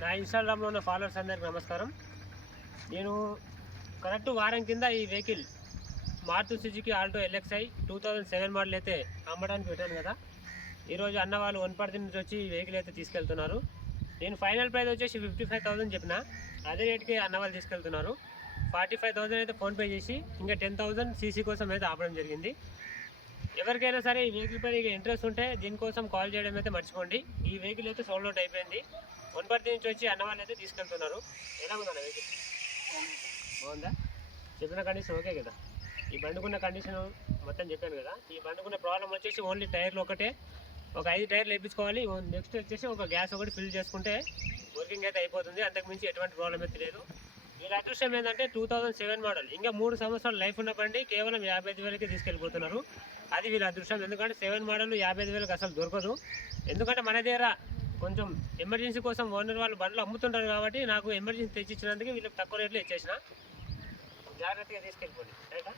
నా ఇన్స్టాగ్రామ్లో ఉన్న ఫాలోవర్స్ అందరికి నమస్కారం. నేను కరెక్ట్ వారం కింద ఈ vehicle Maruti Suzuki Alto LXI 2007 model అయితే అమ్మడానికి పెట్టాను కదా. ఈరోజు అన్న వాళ్ళు వనపర్తి నుంచి వచ్చి ఈ వెహికల్ అయితే తీసుకెళ్తున్నారు. నేను ఫైనల్ ప్రైస్ వచ్చేసి 55,000 చెప్పిన, అదే రేట్కి అన్న వాళ్ళు తీసుకెళ్తున్నారు. 45,000 అయితే ఫోన్పే చేసి ఇంకా 10,000 సీసీ కోసం అయితే ఆపడం జరిగింది. ఎవరికైనా సరే ఈ వెహికల్ పైన ఇంట్రెస్ట్ ఉంటే దీనికోసం కాల్ చేయడం అయితే మర్చిపోండి. ఈ వెహికల్ అయితే సోల్డ్ అవుట్ అయిపోయింది. వనపర్తి నుంచి వచ్చి అన్న వాళ్ళు అయితే తీసుకెళ్తున్నారు. ఎలా ఉందన్న వెహికల్? బాగుందా? చెప్పిన కండిషన్ ఓకే కదా? ఈ బండుకున్న కండిషన్ మొత్తం చెప్పాను కదా. ఈ బండుకున్న ప్రాబ్లం వచ్చేసి ఓన్లీ టైర్లు ఒకటే, ఒక 5 టైర్లు వేయించుకోవాలి. నెక్స్ట్ వచ్చేసి ఒక గ్యాస్ ఒకటి ఫిల్ చేసుకుంటే వర్కింగ్ అయితే అయిపోతుంది. అంతకుమించి ఎటువంటి ప్రాబ్లం అయితే లేదు. వీళ్ళ అదృష్టం ఏంటంటే 2007 మోడల్, ఇంకా 3 సంవత్సరాలు లైఫ్ ఉన్న బండి కేవలం 55,000కి తీసుకెళ్ళిపోతున్నారు. అది వీళ్ళ అదృష్టం. ఎందుకంటే 7 మోడల్ 55,000కి అసలు దొరకదు. ఎందుకంటే మన దగ్గర కొంచెం ఎమర్జెన్సీ కోసం ఓనర్ వాళ్ళు బండ్లు అమ్ముతుంటారు కాబట్టి నాకు ఎమర్జెన్సీ తెచ్చిచ్చినందుకు వీళ్ళకి తక్కువ రేట్లో ఇచ్చేసిన. జాగ్రత్తగా తీసుకెళ్ళిపోండి రైటా.